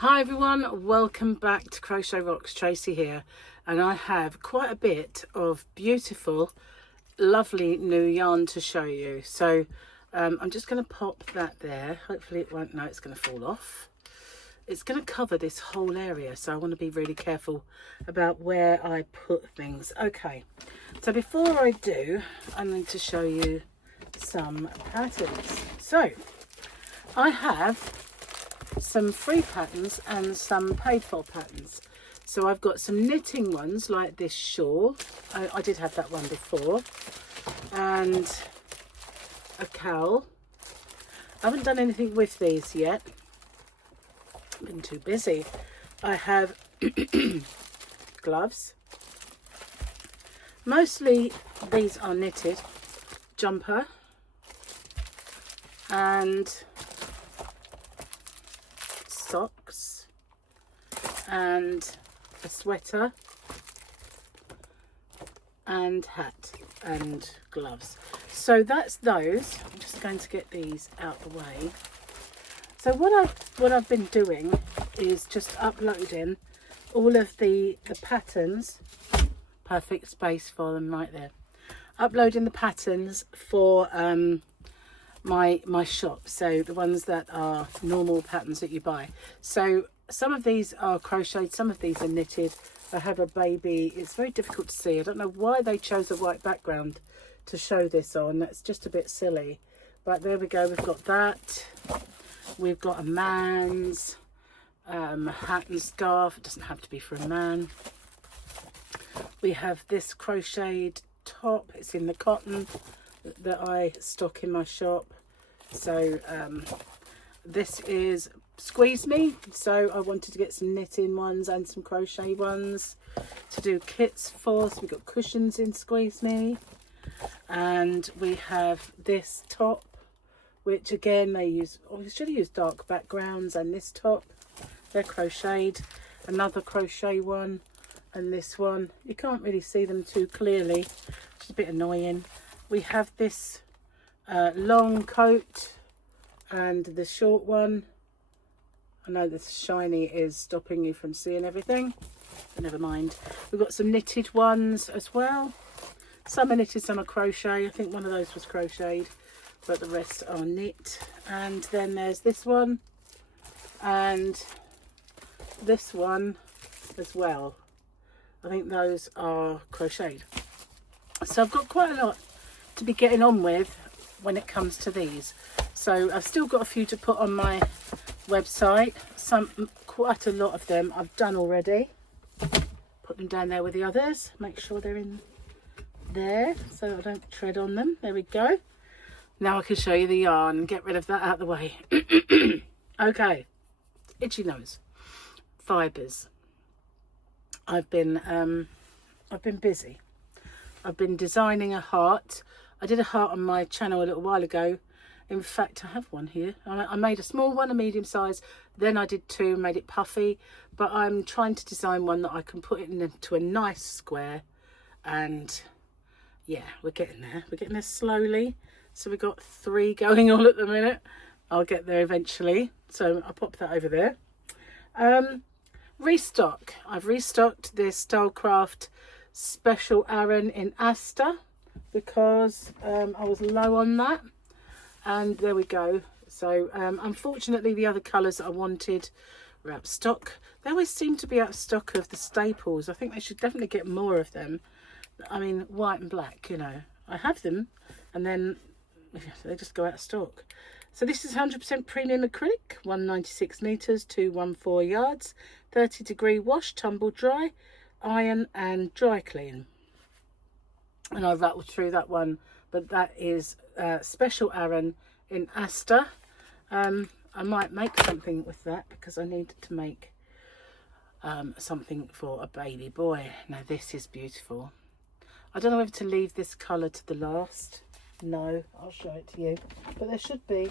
Hi everyone, welcome back to Crochet Rocks. Tracy here, and I have quite a bit of beautiful, lovely new yarn to show you. So I'm just going to pop that there. Hopefully it won't, no, it's going to fall off. It's going to cover this whole area, so I want to be really careful about where I put things. Okay, so before I do, I need to show you some patterns. So I have some free patterns and some paid for patterns. So I've got some knitting ones like this shawl. I did have that one before, and a cowl. I haven't done anything with these yet, I've been too busy. I have gloves. Mostly these are knitted. Jumper and socks and a sweater and hat and gloves. So that's those. I'm just going to get these out the way. So what I've been doing is just uploading all of the patterns. Perfect space for them right there. Uploading the patterns for my shop, so the ones that are normal patterns that you buy. So some of these are crocheted, some of these are knitted. I have a baby. It's very difficult to see. I don't know why they chose a white background to show this on. That's just a bit silly, but there we go. We've got that. We've got a man's hat and scarf. It doesn't have to be for a man. We have this crocheted top. It's in the cotton that I stock in my shop. So this is Squeeze Me, so I wanted to get some knitting ones and some crochet ones to do kits for. So we've got cushions in Squeeze Me, and we have this top, which again they use, oh, we should have used dark backgrounds, and this top, they're crocheted. Another crochet one, and this one, you can't really see them too clearly, which is a bit annoying. We have this long coat and the short one. I know this shiny is stopping you from seeing everything, but never mind. We've got some knitted ones as well. Some are knitted, some are crochet. I think one of those was crocheted, but the rest are knit. And then there's this one and this one as well. I think those are crocheted. So I've got quite a lot to be getting on with when it comes to these. So I've still got a few to put on my website. Quite a lot of them I've done already. Put them down there with the others. Make sure they're in there so I don't tread on them. There we go. Now I can show you the yarn and get rid of that out of the way. Okay, itchy nose. Fibres. I've been busy. I've been designing a heart. I did a heart on my channel a little while ago. In fact, I have one here. I made a small one, a medium size. Then I did two, made it puffy. But I'm trying to design one that I can put it into a nice square. And yeah, we're getting there. We're getting there slowly. So we've got 3 going on at the minute. I'll get there eventually. So I'll pop that over there. Restock. I've restocked this Stylecraft Special Aran in Aster because I was low on that, and there we go. So unfortunately the other colours that I wanted were out of stock. They always seem to be out of stock of the staples. I think they should definitely get more of them. I mean, white and black, you know, I have them and then they just go out of stock. So this is 100% premium acrylic, 196 meters, 214 yards, 30-degree wash, tumble dry, iron and dry clean. And I rattled through that one, but that is Special Aran in Aster. I might make something with that because I need to make something for a baby boy. Now this is beautiful. I don't know whether to leave this colour to the last. No, I'll show it to you. But there should be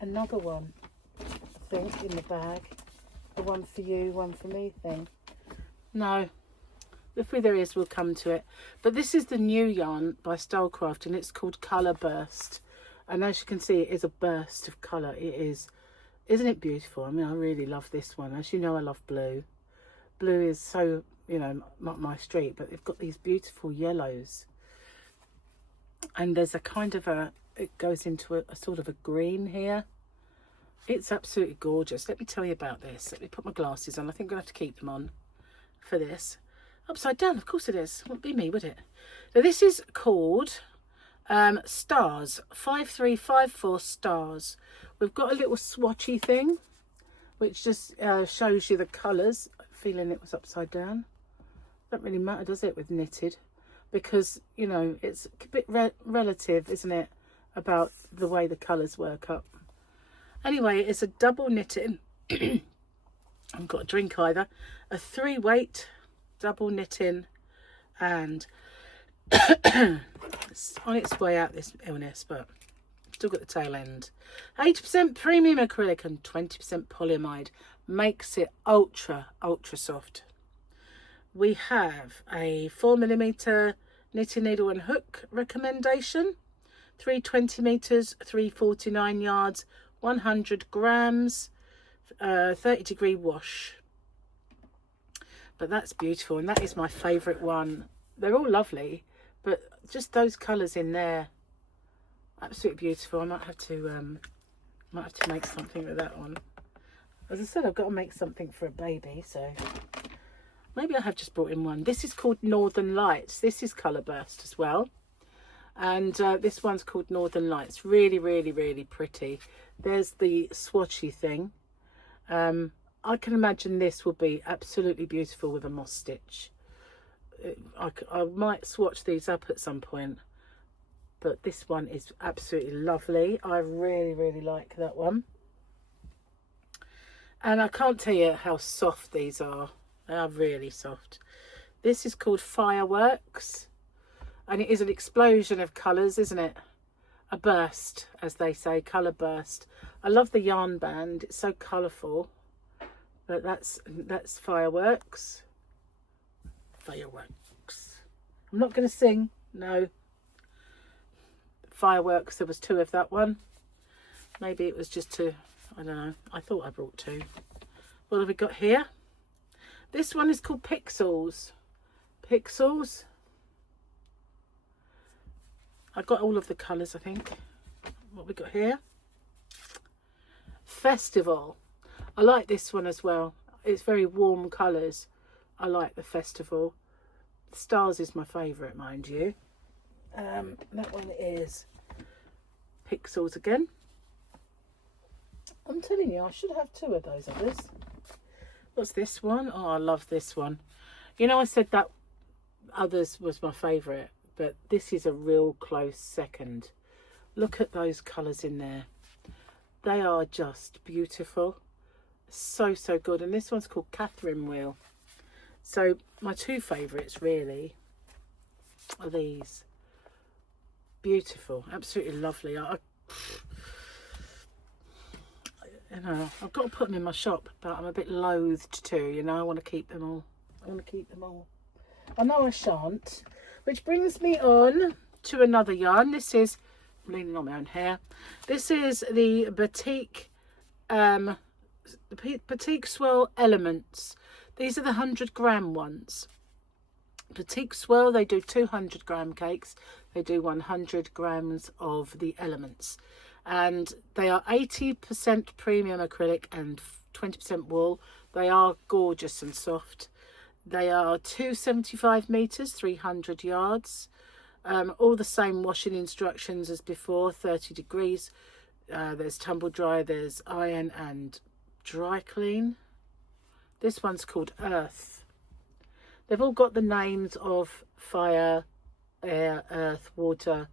another one, I think, in the bag. A one for you, one for me thing. No, if there is, we'll come to it. But this is the new yarn by Stylecraft, and it's called Colour Burst. And as you can see, it is a burst of colour. Isn't it beautiful? I mean, I really love this one. As you know, I love blue. Blue is so, you know, not my street, but they've got these beautiful yellows. And there's a kind of it goes into a sort of a green here. It's absolutely gorgeous. Let me tell you about this. Let me put my glasses on. I think I'm going to have to keep them on for this. Upside down, of course it is. Wouldn't be me, would it? So this is called Stars. 5354 Stars. We've got a little swatchy thing, which just shows you the colours. Feeling it was upside down. Don't really matter, does it, with knitted? Because, you know, it's a bit relative, isn't it, about the way the colours work up. Anyway, it's a double knitting. I've got a drink either. A 3-weight double knitting, and it's on its way out, this illness, but still got the tail end. 80% premium acrylic and 20% polyamide makes it ultra soft. We have a 4mm knitting needle and hook recommendation, 320 meters, 349 yards, 100 grams, 30-degree wash. But that's beautiful, and that is my favorite one. They're all lovely, but just those colors in there, absolutely beautiful. I might have to make something with that one. As I said, I've got to make something for a baby, so maybe I have just brought in one. This is called Northern Lights. This is colour burst as well, and this one's called Northern Lights. Really pretty. There's the swatchy thing. I can imagine this will be absolutely beautiful with a moss stitch. I might swatch these up at some point, but this one is absolutely lovely. I really like that one. And I can't tell you how soft these are. They are really soft. This is called Fireworks, and it is an explosion of colours, isn't it? A burst, as they say, colour burst. I love the yarn band. It's so colourful. But that's Fireworks. Fireworks. I'm not going to sing. No. Fireworks. There was 2 of that one. Maybe it was just 2. I don't know. I thought I brought 2. What have we got here? This one is called Pixels. Pixels. I've got all of the colours, I think. What we got here? Festival. I like this one as well. It's very warm colours. I like the Festival. Stars is my favourite, mind you. That one is Pixels again. I'm telling you, I should have 2 of those others. What's this one? Oh, I love this one. You know, I said that others was my favourite, but this is a real close second. Look at those colours in there. They are just beautiful. So good. And this one's called Catherine Wheel. So my 2 favourites really are these. Beautiful. Absolutely lovely. You know, I've got to put them in my shop, but I'm a bit loathed to, you know. I want to keep them all. I know I shan't. Which brings me on to another yarn. This is, I'm leaning on my own hair. This is the Batik Swirl Elements. These are the 100-gram ones. Batik Swirl, they do 200-gram cakes. They do 100 grams of the elements. And they are 80% premium acrylic and 20% wool. They are gorgeous and soft. They are 275 meters, 300 yards. All the same washing instructions as before, 30 degrees. There's tumble dry, there's iron and dry clean. This one's called Earth. They've all got the names of fire, air, earth, water,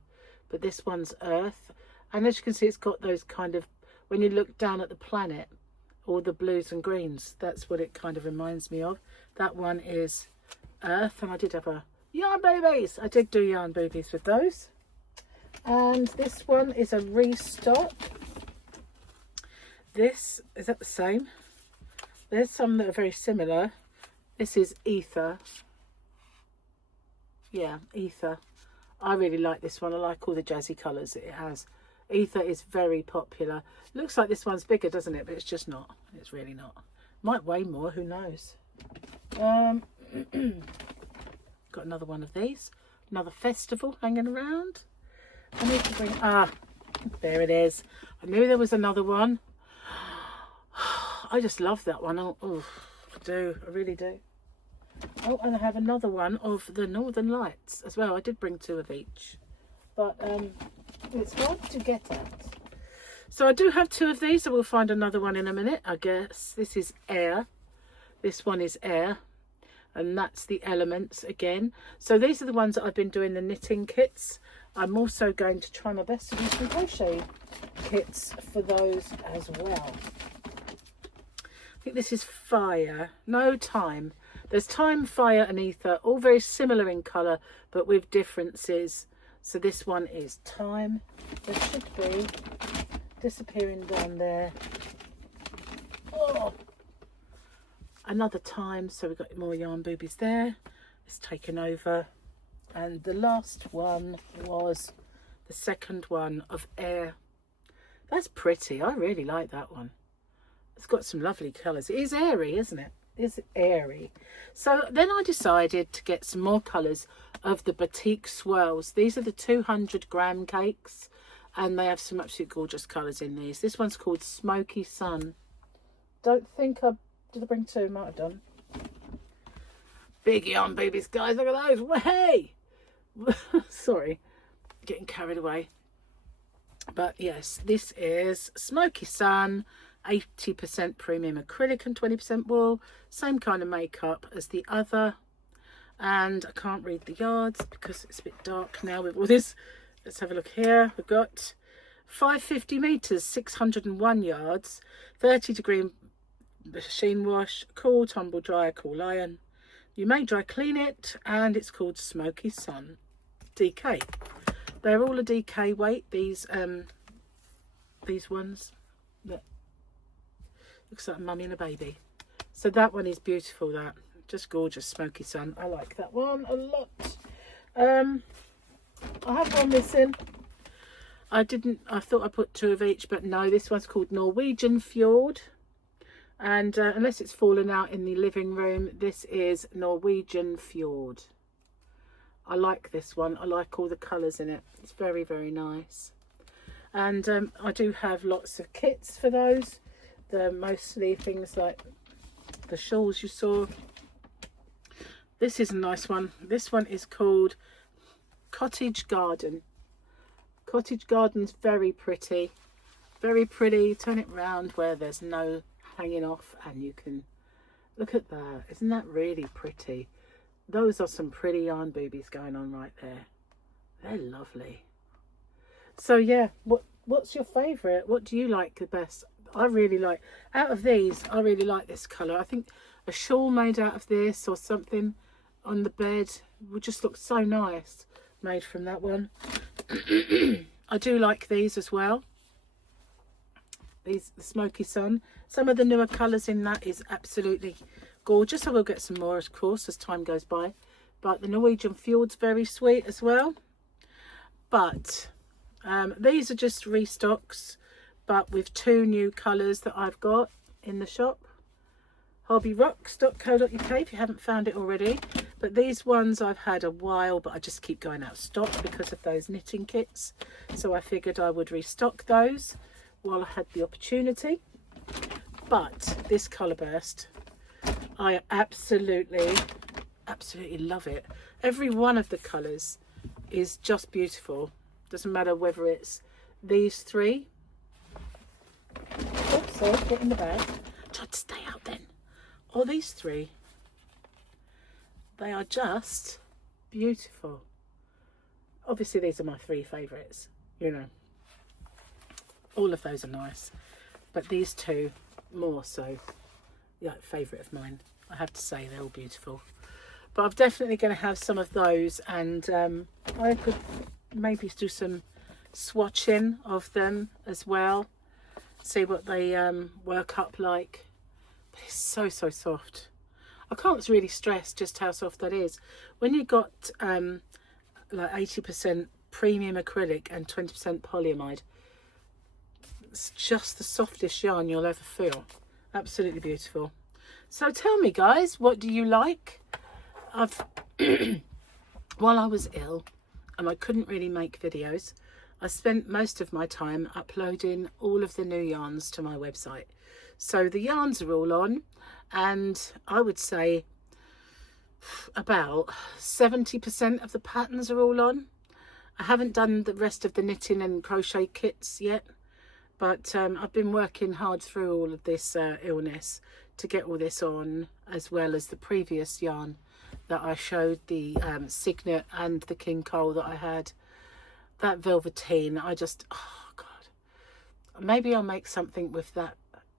but this one's Earth. And as you can see, it's got those kind of, when you look down at the planet, all the blues and greens, that's what it kind of reminds me of. That one is Earth, and I did have a yarn babies. I did do yarn babies with those. And this one is a restock. This, is that the same? There's some that are very similar. This is Ether. Yeah, Ether. I really like this one. I like all the jazzy colours that it has. Ether is very popular. Looks like this one's bigger, doesn't it? But it's just not. It's really not. Might weigh more, who knows. Got another one of these. Another festival hanging around. I need to bring... there it is. I knew there was another one. I just love that one. Oh, I do. I really do. Oh, and I have another one of the Northern Lights as well. I did bring 2 of each. But it's hard to get at. So I do have 2 of these. So we'll find another one in a minute, I guess. This is air. This one is air. And that's the elements again. So these are the ones that I've been doing the knitting kits. I'm also going to try my best to do some crochet kits for those as well. I think this is fire. No, time. There's time, fire and ether, all very similar in colour, but with differences. So this one is time. There should be disappearing down there. Oh, another time. So we've got more yarn boobies there. It's taken over. And the last one was the second one of air. That's pretty. I really like that one. It's got some lovely colours. It is airy, isn't it? It's airy. So then I decided to get some more colours of the batik swirls. These are the 200-gram cakes, and they have some absolute gorgeous colours in these. This one's called Smoky Sun. Don't think did I bring 2? Might have done. Big yarn babies, guys. Look at those. Hey! Sorry, getting carried away. But yes, this is Smoky Sun, 80% premium acrylic and 20% wool. Same kind of makeup as the other. And I can't read the yards because it's a bit dark now with all this. Let's have a look here. We've got 550 meters, 601 yards, 30-degree machine wash, cool tumble dryer, cool iron. You may dry clean it, and it's called Smoky Sun DK. They're all a DK weight. These ones that looks like a mummy and a baby. So that one is beautiful. That just gorgeous, Smoky Sun. I like that one a lot. I have one missing. I thought I put 2 of each, but no. This one's called Norwegian Fjord. And unless it's fallen out in the living room, this is Norwegian Fjord. I like this one. I like all the colours in it. It's very, very nice. And I do have lots of kits for those. They're mostly things like the shawls you saw. This is a nice one. This one is called Cottage Garden. Cottage Garden's very pretty. Very pretty. Turn it round where there's no hanging off, and you can look at that. Isn't that really pretty? Those are some pretty yarn boobies going on right there. They're lovely. So yeah, what's your favourite? What do you like the best? I really like, out of these, I really like this colour. I think a shawl made out of this or something on the bed would just look so nice, made from that one. I do like these as well. These, the Smoky Sun. Some of the newer colours in that is absolutely gorgeous. I will get some more, of course, as time goes by. But the Norwegian Fjord's very sweet as well. But these are just restocks, but with 2 new colours that I've got in the shop. hobbyrocks.co.uk if you haven't found it already. But these ones I've had a while, but I just keep going out of stock because of those knitting kits. So I figured I would restock those while I had the opportunity. But this colour burst, I absolutely love it. Every one of the colours is just beautiful. Doesn't matter whether it's these 3. Oops, sorry, get in the bag. Try to stay out then. Or these 3. They are just beautiful. Obviously these are my 3 favourites, you know. All of those are nice, but these 2 more so. Yeah, favourite of mine. I have to say they're all beautiful. But I'm definitely going to have some of those, and I could maybe do some swatching of them as well. See what they work up like. But it's so soft. I can't really stress just how soft that is. When you got like 80% premium acrylic and 20% polyamide, that's just the softest yarn you'll ever feel. Absolutely beautiful. So tell me, guys, what do you like? I've while I was ill and I couldn't really make videos, I spent most of my time uploading all of the new yarns to my website. So the yarns are all on, and I would say about 70% of the patterns are all on. I haven't done the rest of the knitting and crochet kits yet, but I've been working hard through all of this illness to get all this on, as well as the previous yarn that I showed, the Signet and the King Cole that I had. That velveteen, I just, oh God, maybe I'll make something with that,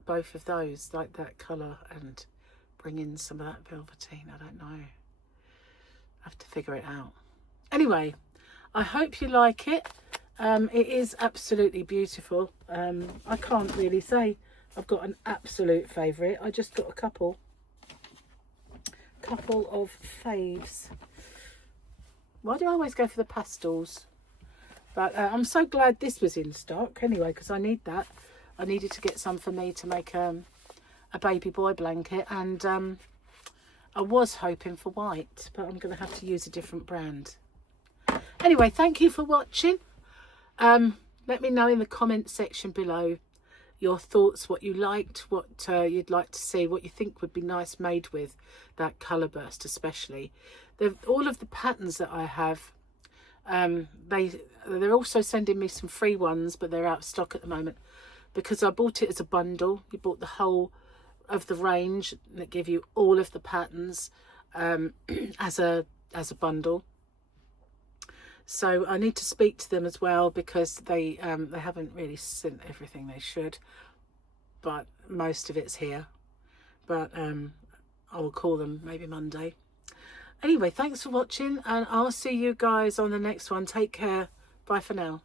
both of those, like that colour, and bring in some of that velveteen. I don't know, I have to figure it out. Anyway, I hope you like it. It is absolutely beautiful. I can't really say I've got an absolute favourite. I just got a couple of faves. Why do I always go for the pastels? But I'm so glad this was in stock anyway, because I need that. I needed to get some for me to make a baby boy blanket, and I was hoping for white, but I'm going to have to use a different brand. Anyway, thank you for watching. Let me know in the comment section below your thoughts, what you liked, what you'd like to see, what you think would be nice made with that colour burst especially. All of the patterns that I have, they're also sending me some free ones, but they're out of stock at the moment because I bought it as a bundle. You bought the whole of the range that give you all of the patterns as a bundle. So I need to speak to them as well, because they haven't really sent everything they should, but most of it's here. But I will call them maybe Monday. Anyway, thanks for watching, and I'll see you guys on the next one. Take care. Bye for now.